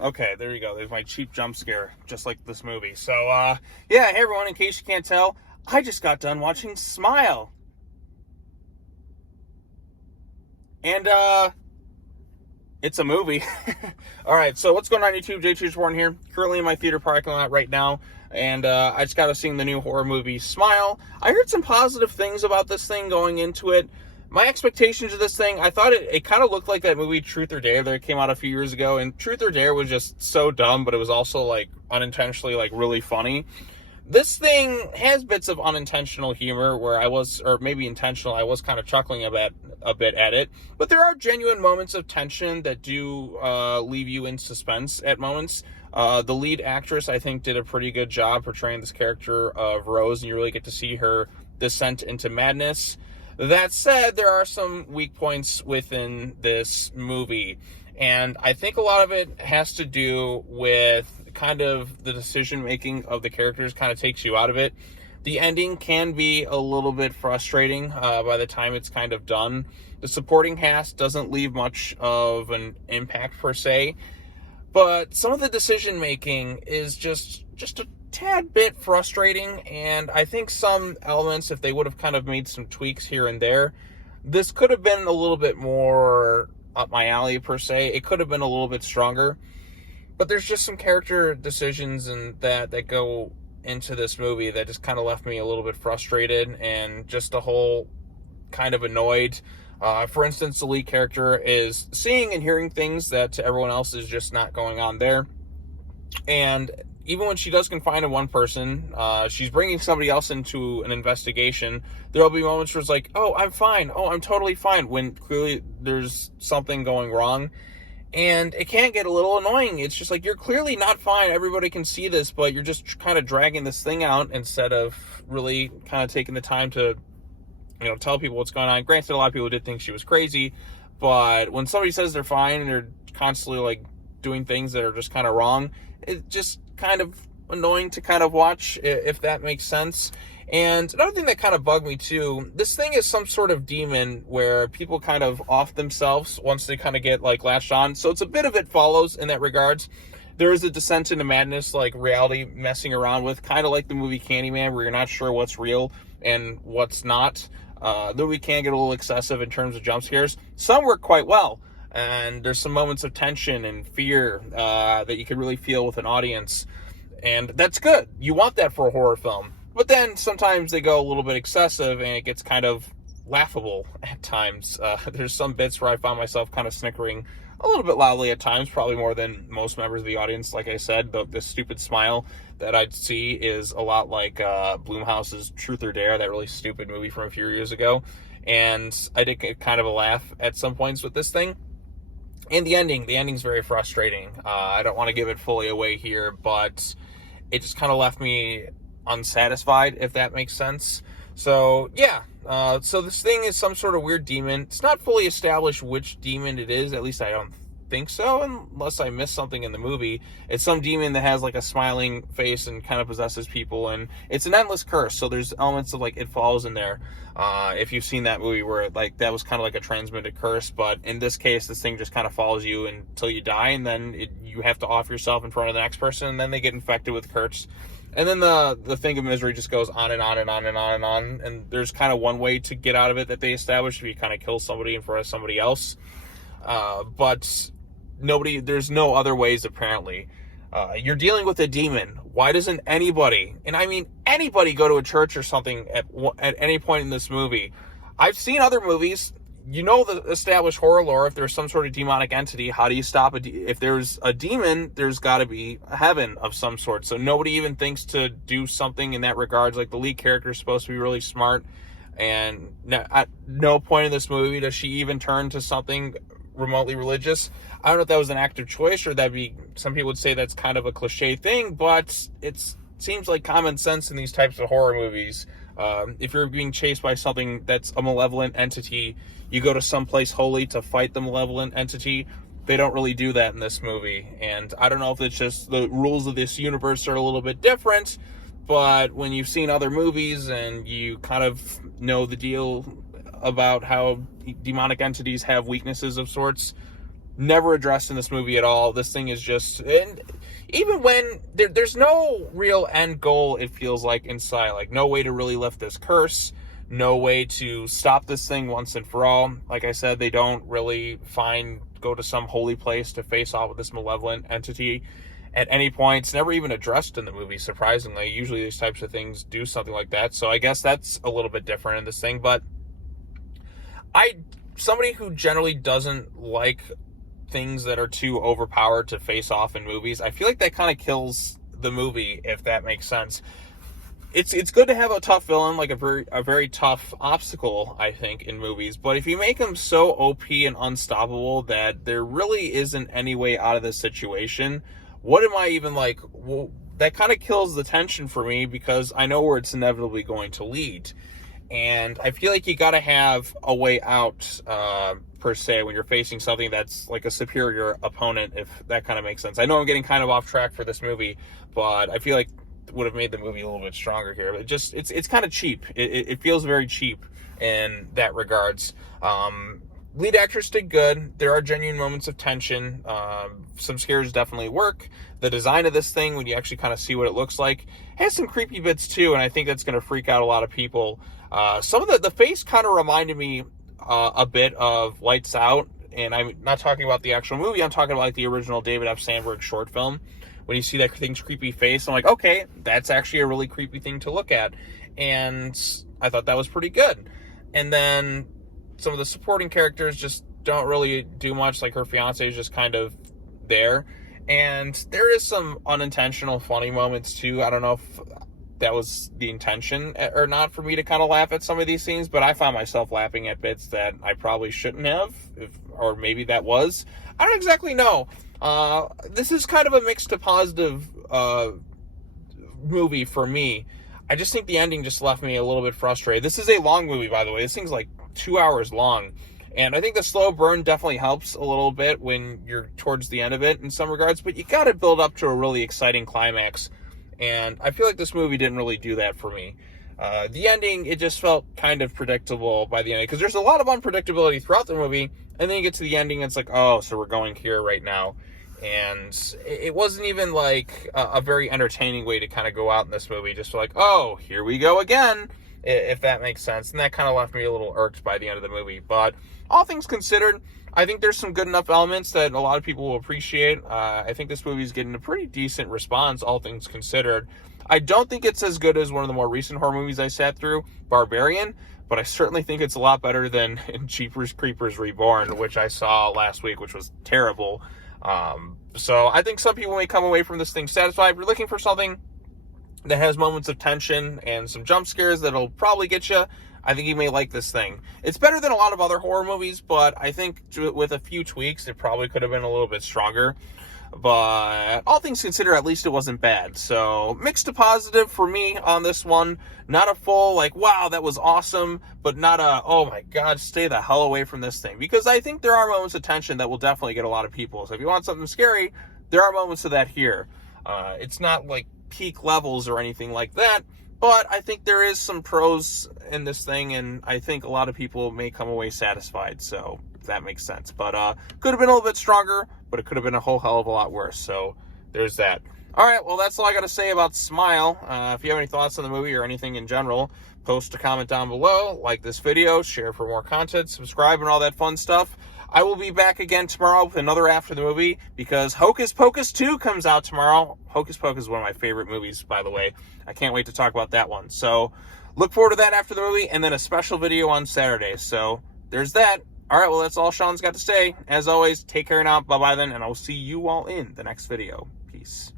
Okay, there you go. There's my cheap jump scare, just like this movie. So, yeah, hey everyone, in case you can't tell, I just got done watching Smile. And, it's a movie. Alright, so what's going on YouTube? J2's Warren here, currently in my theater parking lot right now. And, I just got to see the new horror movie, Smile. I heard some positive things about this thing going into it. My expectations of this thing, I thought it kind of looked like that movie Truth or Dare that came out a few years ago, and Truth or Dare was just so dumb, but it was also, like, unintentionally, like, really funny. This thing has bits of unintentional humor where I was, or maybe intentional, I was kind of chuckling a bit at it, but there are genuine moments of tension that do leave you in suspense at moments. The lead actress, I think, did a pretty good job portraying this character of Rose, and you really get to see her descent into madness. That said, there are some weak points within this movie, and I think a lot of it has to do with kind of the decision-making of the characters kind of takes you out of it. The ending can be a little bit frustrating by the time it's kind of done. The supporting cast doesn't leave much of an impact per se, but some of the decision-making is just a tad bit frustrating, and I think some elements, if they would have kind of made some tweaks here and there, this could have been a little bit more up my alley per se. It could have been a little bit stronger, but there's just some character decisions and that go into this movie that just kind of left me a little bit frustrated and just a whole kind of annoyed. For instance, the lead character is seeing and hearing things that to everyone else is just not going on there, and even when she does confine in one person, she's bringing somebody else into an investigation. There'll be moments where it's like, oh, I'm fine. Oh, I'm totally fine, when clearly there's something going wrong. And it can get a little annoying. It's just like, you're clearly not fine. Everybody can see this, but you're just kind of dragging this thing out instead of really kind of taking the time to, tell people what's going on. Granted, a lot of people did think she was crazy, but when somebody says they're fine and they're constantly like doing things that are just kind of wrong, it's just kind of annoying to kind of watch, if that makes sense. And another thing that kind of bugged me too, this thing is some sort of demon where people kind of off themselves once they kind of get like latched on. So it's a bit of it follows in that regards. There is a descent into madness, like reality messing around with, kind of like the movie Candyman, where you're not sure what's real and what's not. The movie can get a little excessive in terms of jump scares. Some work quite well, and there's some moments of tension and fear that you can really feel with an audience, and that's good. You want that for a horror film. But then sometimes they go a little bit excessive and it gets kind of laughable at times. There's some bits where I found myself kind of snickering a little bit loudly at times, probably more than most members of the audience. Like I said, the stupid smile that I'd see is a lot like Blumhouse's Truth or Dare, that really stupid movie from a few years ago. And I did get kind of a laugh at some points with this thing. And the ending's very frustrating. I don't want to give it fully away here, but it just kind of left me unsatisfied, if that makes sense. So yeah, so this thing is some sort of weird demon. It's not fully established which demon it is, at least I don't think so, unless I missed something in the movie. It's some demon that has like a smiling face and kind of possesses people, and it's an endless curse, so there's elements of like It Follows in there. If you've seen that movie where like that was kind of like a transmitted curse, but in this case this thing just kind of follows you until you die, and then you have to off yourself in front of the next person, and then they get infected with curse. And then the thing of misery just goes on and on and on and on and on. And there's kind of one way to get out of it that they established, if you kind of kill somebody in front of somebody else. But there's no other ways apparently. You're dealing with a demon. Why doesn't anybody, and I mean anybody, go to a church or something at any point in this movie? I've seen other movies. The established horror lore, if there's some sort of demonic entity, how do you stop if there's a demon, there's got to be a heaven of some sort. So nobody even thinks to do something in that regards. Like, the lead character is supposed to be really smart, and at no point in this movie does she even turn to something remotely religious. I don't know if that was an active choice, or some people would say that's kind of a cliche thing, but it seems like common sense in these types of horror movies. If you're being chased by something that's a malevolent entity, you go to someplace holy to fight the malevolent entity. They don't really do that in this movie. And I don't know if it's just the rules of this universe are a little bit different, but when you've seen other movies and you kind of know the deal about how demonic entities have weaknesses of sorts, never addressed in this movie at all. This thing is just, and even when there's no real end goal, it feels like inside, like no way to really lift this curse, no way to stop this thing once and for all. Like I said, they don't really go to some holy place to face off with this malevolent entity at any point. It's never even addressed in the movie, surprisingly. Usually these types of things do something like that, so I guess that's a little bit different in this thing. But somebody who generally doesn't like things that are too overpowered to face off in movies, I feel like that kind of kills the movie, if that makes sense. It's good to have a tough villain, like a very tough obstacle, I think, in movies. But if you make them so OP and unstoppable that there really isn't any way out of this situation, what am I even like? Well, that kind of kills the tension for me, because I know where it's inevitably going to lead. And I feel like you got to have a way out, per se, when you're facing something that's like a superior opponent, if that kind of makes sense. I know I'm getting kind of off track for this movie, but I feel like would have made the movie a little bit stronger here. But it's kind of cheap. It feels very cheap in that regards. Lead actress did good. There are genuine moments of tension. Some scares definitely work. The design of this thing, when you actually kind of see what it looks like, has some creepy bits too, and I think that's going to freak out a lot of people. Some of the face kind of reminded me a bit of Lights Out, and I'm not talking about the actual movie. I'm talking about like the original David F. Sandberg short film. When you see that thing's creepy face, I'm like, okay, that's actually a really creepy thing to look at. And I thought that was pretty good. And then some of the supporting characters just don't really do much. Like her fiance is just kind of there. And there is some unintentional funny moments too. I don't know if that was the intention or not for me to kind of laugh at some of these scenes, but I found myself laughing at bits that I probably shouldn't have, or maybe that was. I don't exactly know. This is kind of a mixed to positive movie for me. I just think the ending just left me a little bit frustrated. This is a long movie, by the way. This thing's like 2 hours long. And I think the slow burn definitely helps a little bit when you're towards the end of it in some regards, but you got to build up to a really exciting climax. And I feel like this movie didn't really do that for me. The ending, it just felt kind of predictable by the end, because there's a lot of unpredictability throughout the movie, and then you get to the ending, and it's like, oh, so we're going here right now. And it wasn't even like a very entertaining way to kind of go out in this movie, just like, oh, here we go again, if that makes sense. And that kind of left me a little irked by the end of the movie. But all things considered, I think there's some good enough elements that a lot of people will appreciate. I think this movie is getting a pretty decent response, all things considered. I don't think it's as good as one of the more recent horror movies I sat through, Barbarian, but I certainly think it's a lot better than in Jeepers Creepers Reborn, which I saw last week, which was terrible. So I think some people may come away from this thing satisfied. If you're looking for something that has moments of tension and some jump scares that'll probably get you, I think you may like this thing. It's better than a lot of other horror movies, but I think with a few tweaks, it probably could have been a little bit stronger. But all things considered, at least it wasn't bad. So mixed to positive for me on this one. Not a full, like, wow, that was awesome, but not a, oh my God, stay the hell away from this thing. Because I think there are moments of tension that will definitely get a lot of people. So if you want something scary, there are moments of that here. It's not like peak levels or anything like that, but I think there is some pros in this thing, and I think a lot of people may come away satisfied. So if that makes sense. But could have been a little bit stronger, but it could have been a whole hell of a lot worse. So there's that. All right, well, that's all I got to say about Smile. If you have any thoughts on the movie or anything in general, post a comment down below, like this video, share for more content, subscribe, and all that fun stuff. I will be back again tomorrow with another after the movie, because Hocus Pocus 2 comes out tomorrow. Hocus Pocus is one of my favorite movies, by the way. I can't wait to talk about that one. So look forward to that after the movie, and then a special video on Saturday. So there's that. All right, well, that's all Sean's got to say. As always, take care now. Bye-bye then, and I'll see you all in the next video. Peace.